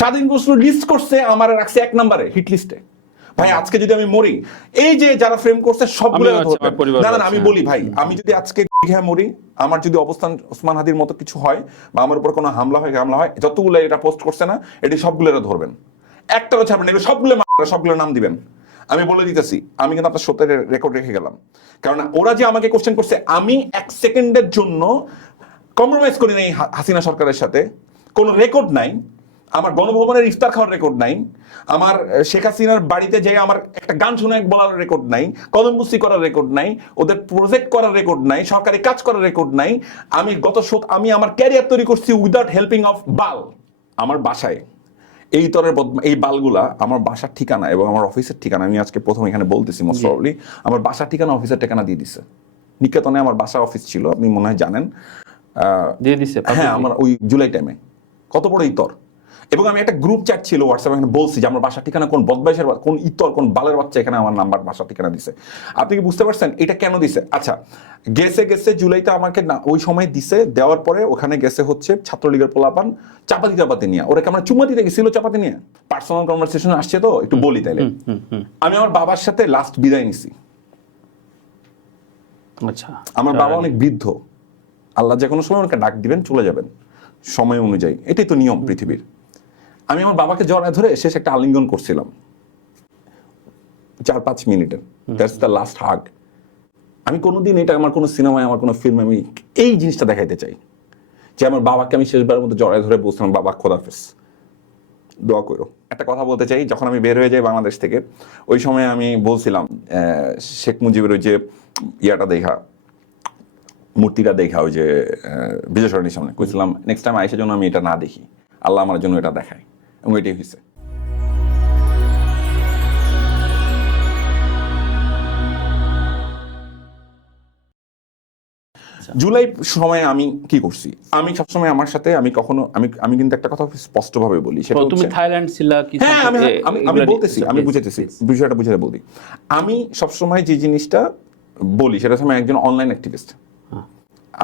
স্বাধীন প্রশ্ন লিস্ট করছে, আমার রাখছে 1 নম্বরে হিট লিস্টে। ভাই আজকে যদি আমি মরি, এই যে যারা ফ্রেম করছে সবগুলো না না আমি বলি ভাই, আমি যদি আজকে মরি, আমার যদি অবস্থান ওসমান হাদির মতো কিছু হয় বা আমার উপর কোনো হামলা হয়, যতগুলো এটা পোস্ট করছে না, এটি সবগুলো ধরবেন, একটাও ছাড়বেন, এগুলো সবগুলো নাম দিবেন। আমি বলে দিতেছি, আমি কিন্তু আপনার সত্যের রেকর্ড রেখে গেলাম। কারণ ওরা যে আমাকে কোশ্চেন করছে, আমি 1 সেকেন্ডের জন্য কম্প্রোমাইজ করি নাই হাসিনা সরকারের সাথে। কোনো রেকর্ড নাই, আমার গণভবনের ইফতার খাওয়ার রেকর্ড নাই, আমার শেখ হাসিনার বাড়িতে যেয়ে আমার একটা গান শুনে বলার রেকর্ড নাই, কলমবুসি করার রেকর্ড নাই, ওদের প্রজেক্ট করার রেকর্ড নাই, সরকারি কাজ করার রেকর্ড নাই। আমি আমার ক্যারিয়ার তৈরি করছি উইদাউট হেল্পিং অফ বাল। আমার বাসায় এই বালগুলা আমার বাসার ঠিকানা এবং আমার অফিসের ঠিকানা, আমি আজকে প্রথম এখানে বলতেছি, মোস্ট প্রবাবলি আমার বাসার ঠিকানা অফিসের ঠিকানা দিয়ে দিছে। নিকেতনে আমার বাসা অফিস ছিল, আপনি মনে হয় জানেন, দিয়ে দিছে। হ্যাঁ, আমার ওই জুলাই টাইমে। কত বড় ইতর! এবং আমি একটা গ্রুপ চ্যাট ছিল হোয়াটসঅ্যাপে, এখানে বলছি যে আমার বাসার ঠিকানা কোন বদমাইশের, কোন ইতর, কোন বালের বাচ্চা এখানে আমার নাম্বার বাসার ঠিকানা দিছে। আপনি কি বুঝতে পারছেন এটা কেন দিছে? আচ্ছা, গেছে জুলাইতে আমাকে ওই সময় দিছে, দেওয়ার পরে ওখানে গেছে হচ্ছে ছাত্রলীগের পোলাপান চাপাতি নিয়ে, ওরা আমরা চুমা দিতে গেছিল চাপাতি নিয়ে। পার্সোনাল কনভারসেশন আসছে তো একটু বলি তাইলে। আমি আমার বাবার সাথে লাস্ট বিদায় নিছি। আচ্ছা, আমার বাবা অনেক বৃদ্ধ, আল্লাহ যে কোনো সময় ওনাকে ডাক দিবেন, চলে যাবেন সময় অনুযায়ী, এটাই তো নিয়ম পৃথিবীর। আমি আমার বাবাকে জড়ায় ধরে শেষ একটা আলিঙ্গন করছিলাম 4-5 মিনিটের। দ্যাটস দ্য লাস্ট হাগ। আমি কোনোদিন এটা আমার কোনো সিনেমায়, আমার কোনো ফিল্মে আমি এই জিনিসটা দেখাইতে চাই যে আমার বাবাকে আমি শেষবারের মতো জড়ায় ধরে বলছিলাম, বাবা খোদাফেজ, দোয়া করো। একটা কথা বলতে চাই, যখন আমি বের হয়ে যাই বাংলাদেশ থেকে, ওই সময় আমি বলছিলাম শেখ মুজিবের ওই যে দেখা, মূর্তিটা দেখা, ওই যে বিজয় সরণির সামনে, কইছিলাম নেক্সট টাইম আইসার জন্য আমি এটা না দেখি, আল্লাহ আমার জন্য এটা দেখায়, এবং এটাই হয়েছে। জুলাই সময়ে আমি কি করছি, আমি সবসময় আমার সাথে আমি কখনো আমি কিন্তু একটা কথা স্পষ্টভাবে বলি, সেটা তুমি থাইল্যান্ড ছিলা কি? হ্যাঁ, আমি বলতেছি, আমি বুঝাইতেছি, বিষয়টা বুঝাতে বলি। আমি সবসময় যে জিনিসটা বলি সেটা হচ্ছে, আমি একজন অনলাইন অ্যাক্টিভিস্ট।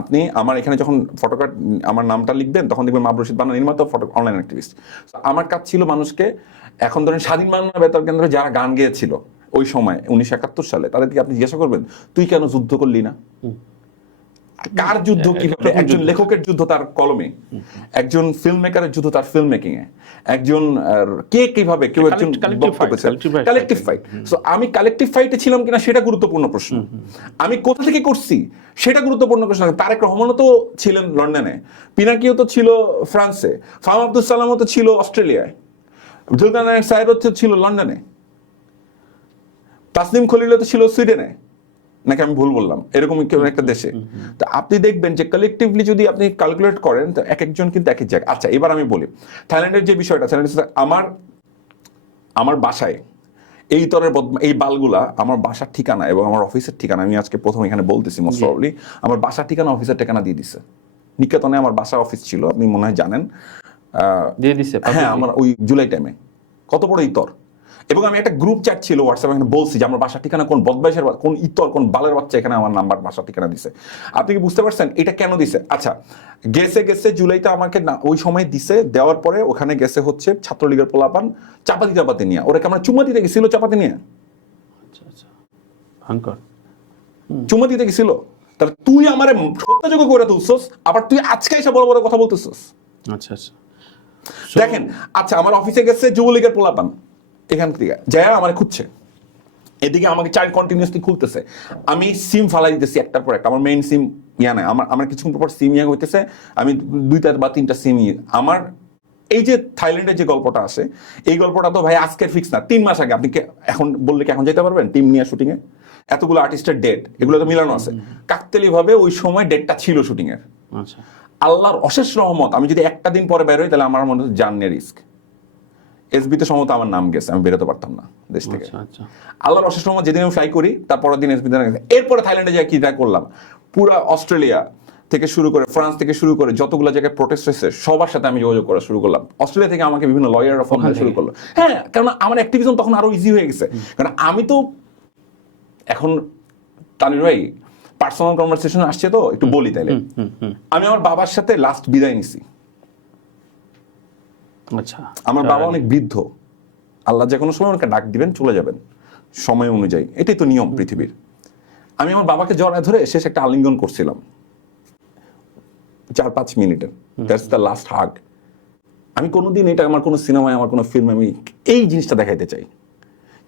আপনি আমার এখানে যখন ফটোকার্ড আমার নামটা লিখবেন, তখন দেখবেন মাহবুব রশিদ বান্না নির্মাতা অনলাইন অ্যাক্টিভিস্ট। আমার কাজ ছিল মানুষকে, এখন ধরেন স্বাধীন বাংলা বেতার কেন্দ্রে যারা গান গেয়েছিল ওই সময় 1971 সালে, তাদেরকে আপনি জিজ্ঞাসা করবেন তুই কেন যুদ্ধ করলি না? কার যুদ্ধ কিভাবে? একজন লেখকের যুদ্ধ তার কলমে, একজন ফিল্ম মেকারের যুদ্ধ তার ফিল্ম মেকিং এ, একজন কে কিভাবে, কেউ একজন কালেকটিভ ফাইট। সো আমি কালেকটিভ ফাইটে ছিলাম কিনা সেটা গুরুত্বপূর্ণ প্রশ্ন। আমি কোথা থেকে করছি সেটা গুরুত্বপূর্ণ প্রশ্ন। তারেক রহমানও তো ছিলেন লন্ডনে, পিনাকিও তো ছিল ফ্রান্সে, ফাহাম আব্দুল সালামও তো ছিল অস্ট্রেলিয়ায়, জুলকার নায়ক সাহেবও তো ছিল লন্ডনে, তাসনিম খলিলও তো ছিল সুইডেনে, নাকি আমি ভুল বললাম? এরকমই কেউ একটা দেশে। তো আপনি দেখবেন যে কালেকটিভলি যদি আপনি ক্যালকুলেট করেন, তো এক একজন কিন্তু এক এক জায়গায়। আচ্ছা, এবার আমি বলি থাইল্যান্ডের যে বিষয়টা, আমার বাসায় এই বালগুলা আমার বাসার ঠিকানা এবং আমার অফিসের ঠিকানা, আমি আজকে প্রথম এখানে বলতেছি, মোস্ট প্রবাবলি আমার বাসার ঠিকানা অফিসের ঠিকানা দিয়ে দিছে। নিকেতনে আমার বাসা অফিস ছিল, আপনি মনে হয় জানেন, দিয়ে দিছে। হ্যাঁ, আমার ওই জুলাই টাইমে। কত বড় ইতর! এবং আমি একটা গ্রুপ চ্যাট ছিল হোয়াটসঅ্যাপে, এখানে বলছি যে আমার বাসার ঠিকানা কোন বদমাইশের, কোন ইতর, কোন বালের বাচ্চা এখানে আমার নাম্বার বাসার ঠিকানা দিছে। আপনি কি বুঝতে পারছেন এটা কেন দিছে? আচ্ছা, গেছে জুলাইতে আমাকে ওই সময় দিছে, দেওয়ার পরে ওখানে গেছে হচ্ছে ছাত্রলীগের পোলাপান চাপাতি নিয়ে, ওরা আমরা চুমা দিতে গেছিল চাপাতি নিয়ে। চুমা দিতে গেছিল। তাহলে তুই আমার সত্যযোগ্য করে তুলছস, আবার তুই আজকে এসে বড় বড় কথা বলতেছস। আচ্ছা আচ্ছা, দেখেন, আচ্ছা আমার অফিসে গেছে যুবলীগের পোলাপান, এখান থেকে যায় আমার খুঁজছে, এদিকে আমাকে চাইল্ড কন্টিনিউসলি খুলতেছে, আমি সিম ফালাই দিতেছি একটার পর একটা, আমার মেইন সিম নাই, আমার কিছুক্ষণ পর সিম হইতেছে, আমি 2টা বা 3টা সিম আমার। এই যে থাইল্যান্ডের যে গল্পটা আছে, এই গল্পটা তো ভাই আজকের ফিক্স না, 3 মাস আগে। আপনি এখন বললে কি এখন যেতে পারবেন টিম নিয়ে শুটিং এ? এতগুলো আর্টিস্টের ডেট, এগুলো তো মিলানো আছে। কাকতালি ভাবে ওই সময় ডেটটা ছিল শুটিং এর। আচ্ছা, আল্লাহর অশেষ রহমত, আমি যদি একটা দিন পরে বের হই তাহলে আমার মনে হচ্ছে জান নিয়ে রিস্ক। এসবিতে সম্ভবত আমার নাম গেছে, আমি বেরোতে পারতাম না দেশ থেকে। আল্লাহর অশেষ রহমত, যেদিন আমি ফ্লাই করি তারপরের দিন এসবিতে নাম গেছে। এরপরে থাইল্যান্ডে যাই কিটা করলাম, পুরো অস্ট্রেলিয়া থেকে শুরু করে, ফ্রান্স থেকে শুরু করে যতগুলো জায়গায় প্রোটেস্ট হয়েছে সবার সাথে আমি যোগাযোগ করা শুরু করলাম। অস্ট্রেলিয়া থেকে আমাকে বিভিন্ন লয়াররা ফোন করা শুরু করলো। হ্যাঁ, কারণ আমার অ্যাক্টিভিজম তখন আরো ইজি হয়ে গেছে। কারণ আমি তো এখন, তানির ভাই পার্সোনাল কনভারসেশন আসছে তো একটু বলি তাইলে। আমি আমার বাবার সাথে লাস্ট বিদায় নিছি আচ্ছা, আমার বাবা অনেক বৃদ্ধ, আল্লাহ যে কোনো সময় ওনাকে ডাক দিবেন, চলে যাবেন সময় অনুযায়ী, এটাই তো নিয়ম পৃথিবীর। আমি আমার বাবাকে জড়ায় ধরে শেষ একটা আলিঙ্গন করছিলাম 4-5 মিনিটের, দ্যাটস দ্য লাস্ট হাগ। আমি কোনোদিন এটা আমার কোনো সিনেমায়, আমার কোনো ফিল্মে আমি এই জিনিসটা দেখাইতে চাই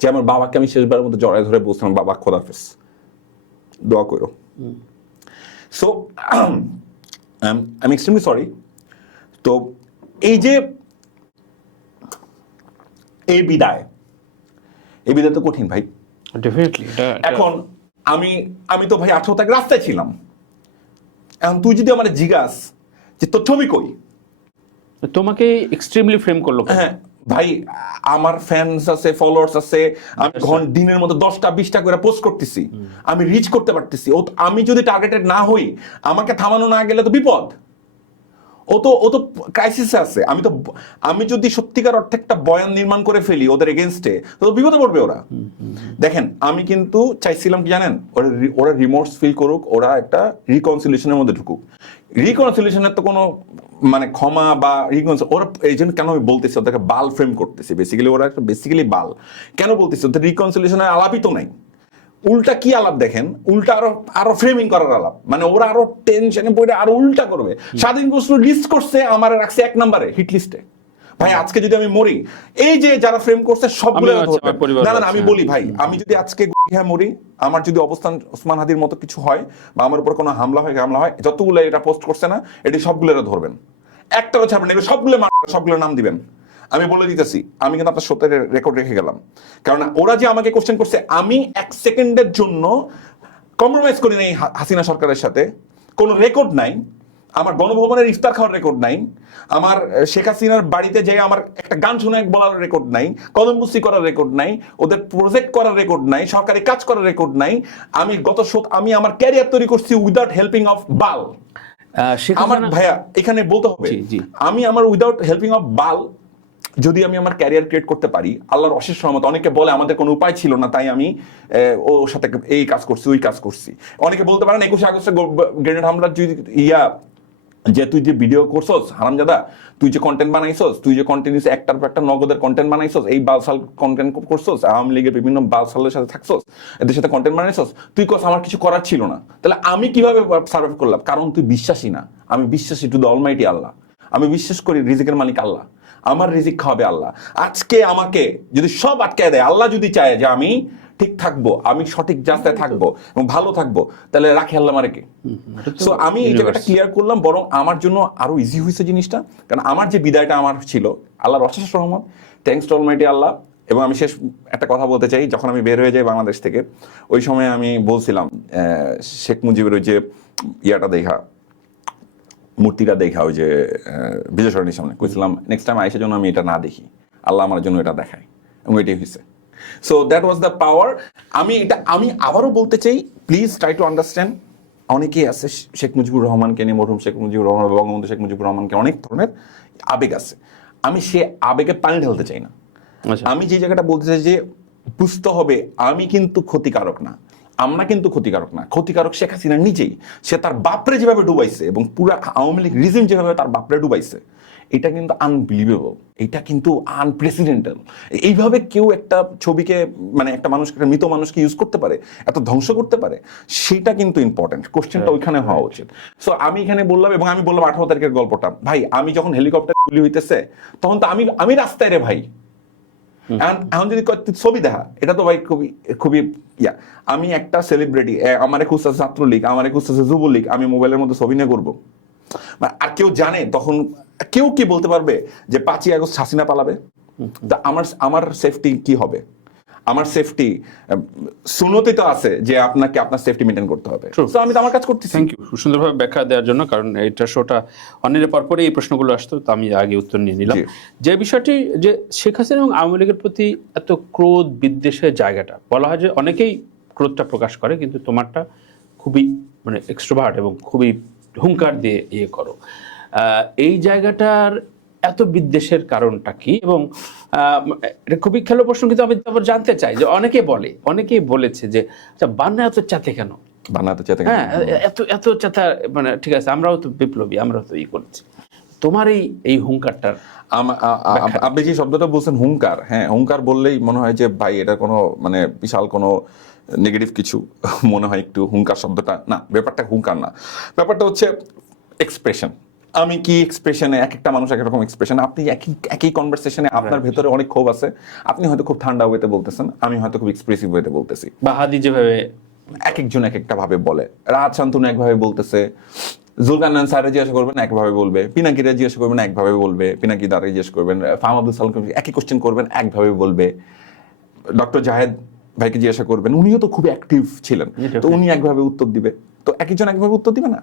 যে আমার বাবাকে আমি শেষবারের মতো জড়ায় ধরে বলছিলাম, বাবা খোদাফেজ, দোয়া করো। So I am extremely sorry. তো এই যে এই বিদায় তো কঠিন ভাই, ডেফিনেটলি। এখন আমি তো ভাই 18 তারিখ রাস্তায় ছিলাম। এখন তুই যদি আমার জিজ্ঞাস যে তোর ছবি কই, তোমাকে এক্সট্রিমলি ফ্রেম করলো। হ্যাঁ ভাই, আমার ফ্যান্স আছে, ফলোয়ার্স আছে, আমি দিনের মতো 10টা 20টা করে পোস্ট করতেছি, আমি রিচ করতে পারতেছি। আমি যদি টার্গেটেড না হই, আমাকে থামানো না গেলে তো বিপদ। ও তো ক্রাইসিসে আছে। আমি যদি সত্যিকার অর্থে একটা বয়ান নির্মাণ করে ফেলি ওদের এগেনস্টে, তো বিপদে পড়বে ওরা। দেখেন, আমি কিন্তু চাইছিলাম কি জানেন, ওরা রিমোর্স ফিল করুক, ওরা একটা রিকনসিলিয়েশনের মধ্যে ঢুকুক। রিকনসিলিয়েশনের তো কোনো মানে ক্ষমা বা ওরা এই জন্য কেন আমি বলতেছি ওদেরকে বাল ফ্রেম করতেছি, বেসিক্যালি ওরা একটা বেসিক্যালি বাল কেন বলতেছি, ওদের রিকনসিলিয়েশনের আলাপই তো নাই। উল্টা কি আলাপ দেখেন, উল্টা আরো ফ্রেমিং করার আলাপ, মানে ওরা আরো টেনশনে পড়ে আরো উল্টা করবে। স্বাধীন বস্ত্র লিস্ট করছে, আমার রাখছে 1 নম্বরে হিট লিস্টে। ভাই আজকে যদি আমি মরি, এই যে যারা ফ্রেম করছে সবগুলো না আমি বলি ভাই, আমি যদি আজকে মরি, আমার যদি অবস্থান ওসমান হাদির মতো কিছু হয় বা আমার উপর কোনো হামলা হয়, যতগুলো এটা পোস্ট করছে না, এটি সবগুলো ধরবেন, একটাও ছাড়বেন, এগুলো সবগুলো নাম দিবেন। আমি বলে দিতেছি, আমি কিন্তু আপনার সত্যের রেকর্ড রেখে গেলাম। কারণ ওরা যে আমাকে কোশ্চেন করছে, আমি 1 সেকেন্ডের জন্য কম্প্রোমাইজ করি নাই হাসিনা সরকারের সাথে। কোনো রেকর্ড নাই, আমার গণভবনের ইফতার খাওয়ার রেকর্ড নাই, আমার শেখ হাসিনার বাড়িতে যে আমার একটা গান শুনে বলার রেকর্ড নাই, কলমবুসি করার রেকর্ড নাই, ওদের প্রজেক্ট করার রেকর্ড নাই, সরকারি কাজ করার রেকর্ড নাই। আমি আমার ক্যারিয়ার তৈরি করছি উইদাউট হেল্পিং অফ বাল। আমার ভাইয়া এখানে বলতে হবে, আমি আমার উইদাউট হেল্পিং অফ বাল যদি আমি আমার ক্যারিয়ার ক্রিয়েট করতে পারি, আল্লাহর অশেষ রহমত। অনেকে বলে আমাদের কোনো উপায় ছিল না, তাই আমি ওর সাথে এই কাজ করছি, ওই কাজ করছি। অনেকে বলতে পারেন 21 আগস্টে গ্রেনেড হামলার যদি যে তুই যে ভিডিও করছস হারামজাদা, তুই যে কন্টেন্ট বানাইছস, তুই যে কন্টিনিউস একটার পর একটা নগদের কন্টেন্ট বানাইছস, এই বালসাল কন্টেন্ট করছস, আওয়ামী লীগের বিভিন্ন বালসালের সাথে থাকছস, এদের সাথে কন্টেন্ট বানাইছস, তুই কস আমার কিছু করার ছিল না। তাহলে আমি কিভাবে সার্ভাইভ করলাম? কারণ তুই বিশ্বাসী না। আমি বিশ্বাসী টু দ্য অলমাইটি আল্লাহ। আমি বিশ্বাস করি রিজিকের মালিক আল্লাহ, আমার রিজিক খাওয়াবে আল্লাহ। আজকে আমাকে যদি সব আটকায় দেয়, আল্লাহ যদি চায় যে আমি ঠিক থাকবো, আমি সঠিক রাস্তায় থাকবো এবং ভালো থাকবো, তাহলে রাখে আল্লাহ মারেকে। সো আমি এই জায়গাটা ক্লিয়ার করলাম, বরং আমার জন্য আরো ইজি হয়েছে জিনিসটা। কারণ আমার যে বিদায়টা আমার ছিল, আল্লাহর অশেষ রহমত, থ্যাঙ্কস টু অলমাইটি আল্লাহ। এবং আমি শেষ একটা কথা বলতে চাই, যখন আমি বের হয়ে যাই বাংলাদেশ থেকে, ওই সময় আমি বলছিলাম শেখ মুজিবের ওই যে দেখা মূর্তিটা দেখা, ওই যে বিজয় সরণির সামনে, কইছিলাম নেক্সট টাইম আইসার জন্য আমি এটা না দেখি, আল্লাহ আমার জন্য এটা দেখায়, এবং এটাই হয়েছে। So that was the power. আমি আবারও বলতে চাই, প্লিজ ট্রাই টু আন্ডারস্ট্যান্ড। অনেকেই আছে শেখ মুজিবুর রহমানকে নিয়ে, মরহুম শেখ মুজিবুর রহমান, বঙ্গবন্ধু শেখ মুজিবুর রহমানকে অনেক ধরনের আবেগ আছে। আমি সে আবেগে পানি ঢালতে চাই না। আমি যে জায়গাটা বলতে চাই যে বুঝতে হবে, আমি কিন্তু ক্ষতিকারক না, আমরা কিন্তু ক্ষতিকারক না। ক্ষতিকারক শেখ হাসিনা নিজেই। সে তার বাপরে যেভাবে ডুবাইছে এবং পুরো আওয়ামী লীগ রিজিম যেভাবে তার বাপরে ডুবাইছে, এটা কিন্তু আনবিলিভেবল, এটা কিন্তু আনপ্রেসিডেন্টাল। এইভাবে কেউ একটা ছবিকে, মানে একটা মানুষকে, একটা মৃত মানুষকে ইউজ করতে পারে, এত ধ্বংস করতে পারে, সেটা কিন্তু ইম্পর্টেন্ট। কোশ্চেনটা ওইখানে হওয়া উচিত। সো আমি এখানে বললাম, এবং আমি বললাম 18 তারিখের গল্পটা। ভাই আমি যখন হেলিকপ্টার গুলি হইতেছে, তখন তো আমি রাস্তায় রে ভাই। এখন যদি ছবি দেখা, এটা তো ভাই খুবই খুবই আমি একটা সেলিব্রিটি, আমারে খুঁজতেছে ছাত্রলীগ, আমারে খুঁজতেছে যুবলীগ, আমি মোবাইলের মধ্যে ছবি নিয়ে করবো। আর কেউ জানে তখন, কেউ কি বলতে পারবে যে 5ই আগস্ট হাসিনা পালাবে? আমার সেফটি কি হবে? আমার সেফটি সুন্নতে তো আছে যে আপনাকে আপনার সেফটি মেইনটেইন করতে হবে। সো আমি তো আমার কাজ করতেছি। থ্যাংক ইউ সুন্দরভাবে ব্যাখ্যা দেওয়ার জন্য। কারণ এইটা শোটা অন্যের পরপরই এই প্রশ্নগুলো আসতো, তো আমি আগে উত্তর নিয়ে নিলাম। যে বিষয়টি যে শেখ হাসিনা এবং আওয়ামী লীগের প্রতি এত ক্রোধ বিদ্বেষের জায়গাটা, বলা হয় যে অনেকেই ক্রোধটা প্রকাশ করে, কিন্তু তোমারটা খুবই মানে এক্সট্রোভার্ট এবং খুবই হুঙ্কার দিয়ে করো। এই জায়গাটার এত বিদ্বেষের কারণটা কি? এবং এটা খুবই খেলো প্রশ্ন, কিন্তু আমি তারপর জানতে চাই যে অনেকেই বলেছে যে আচ্ছা বান্না এত চাতে কেন? বান্না এত চাতে, হ্যাঁ, এত চাতা, মানে ঠিক আছে আমরাও তো বিপ্লবী, আমরাও তো করছি, তোমার এই হুঙ্কারটার আপনি যে শব্দটা বলছেন হুঙ্কার, হ্যাঁ হুঙ্কার বললেই মনে হয় যে ভাই এটা কোনো মানে বিশাল কোনো নেগেটিভ কিছু মনে হয় একটু, হুঙ্কার শব্দটা না, ব্যাপারটা হুঙ্কার না, ব্যাপারটা হচ্ছে এক্সপ্রেশন। আমি কি এক্সপ্রেশনে, এক একটা মানুষ এক রকম এক্সপ্রেশন, আপনি একই কনভারসেশনে আপনার ভেতরে অনেক ক্ষোভ আছে, আপনি হয়তো খুব ঠান্ডা ওয়েতে বলতেছেন, আমি হয়তো খুব এক্সপ্রেসিভ ওয়েতে বলতেছি, বা হাদি যেভাবে এক একজন এক একটা ভাবে বলে। রাত শান্তনু একভাবে বলতেছে, জুলকারনাইন স্যারে জিজ্ঞাসা করবেন একভাবে বলবে, পিনাকিরা জিজ্ঞাসা করবেন একভাবে বলবে, পিনাকি দ্বারা জিজ্ঞেস করবেন, ফাহাম আব্দুল সালামকে একই কোশ্চেন করবেন একভাবে বলবে, ডক্টর জাহেদ ভাইকে জিজ্ঞাসা করবেন, উনিও তো খুব অ্যাক্টিভ ছিলেন, তো উনি একভাবে উত্তর দিবে, তো একজন একভাবে উত্তর দিবে না,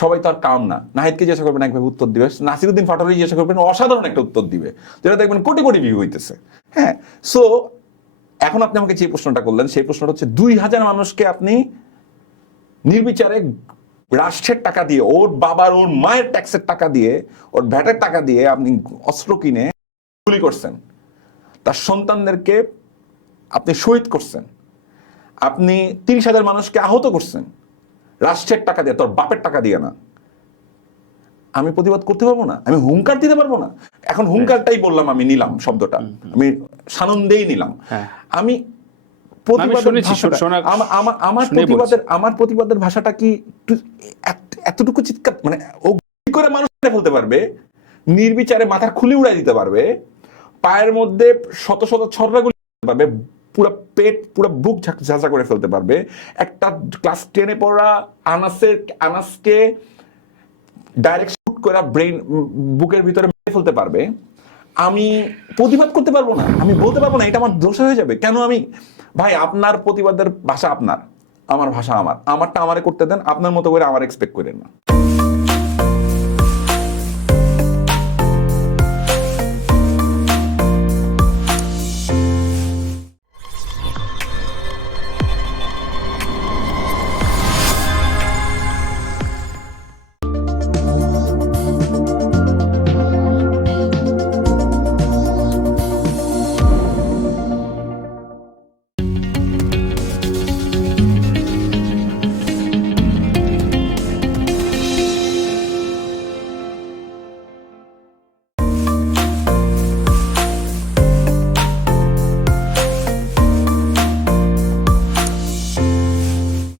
সবাই তো আর কাম না। নাহিদকে জিজ্ঞাসা করবেন একভাবে উত্তর দিবে, নাসিরুদ্দিন ফাটোয়ারি জিজ্ঞাসা করবেন অসাধারণ একটা উত্তর দিবে, যেটা দেখবেন কোটি কোটি ভিউ হইতেছে। হ্যাঁ, সো এখন আপনি আমাকে যে প্রশ্নটা করলেন সেই প্রশ্নটা হচ্ছে 2000 মানুষকে আপনি নির্বিচারে রাষ্ট্রের টাকা দিয়ে, ওর বাবার ওর মায়ের ট্যাক্সের টাকা দিয়ে, ওর ভ্যাটের টাকা দিয়ে আপনি অস্ত্র কিনে গুলি করছেন, তার সন্তানদেরকে আপনি শহীদ করছেন, আপনি 30,000 মানুষকে আহত করছেন রাষ্ট্রের টাকা দিয়ে, তোর বাপের টাকা দিয়ে না। আমি প্রতিবাদ করতে পারবো না? আমি হুঙ্কার দিতে পারবো না? এখন হুঙ্কারটাই বললাম, আমি নিলাম শব্দটা, আমি সানন্দেই নিলাম। আমি আমার প্রতিবাদের ভাষাটা কি এতটুকু চিৎকার, মানে ও করে মানুষ ফেলতে পারবে, নির্বিচারে মাথা খুলে উড়াই দিতে পারবে, পায়ের মধ্যে শত শত ছড়রাগুলি পারবে, পুরো পেট পুরো বুক ঝাঁঝা করে ফেলতে পারবে, একটা ক্লাস 10-এ পড়া আনাসকে ডাইরেক্ট শুট করে ব্রেন বুকের ভিতরে মেরে ফেলতে পারবে, আমি প্রতিবাদ করতে পারবো না? আমি বলতে পারবো না? এটা আমার দোষ হয়ে যাবে কেন? আমি ভাই, আপনার প্রতিবাদের ভাষা আপনার, আমার ভাষা আমার, আমারটা আমারে করতে দেন, আপনার মতো করে আমার এক্সপেক্ট করেন না।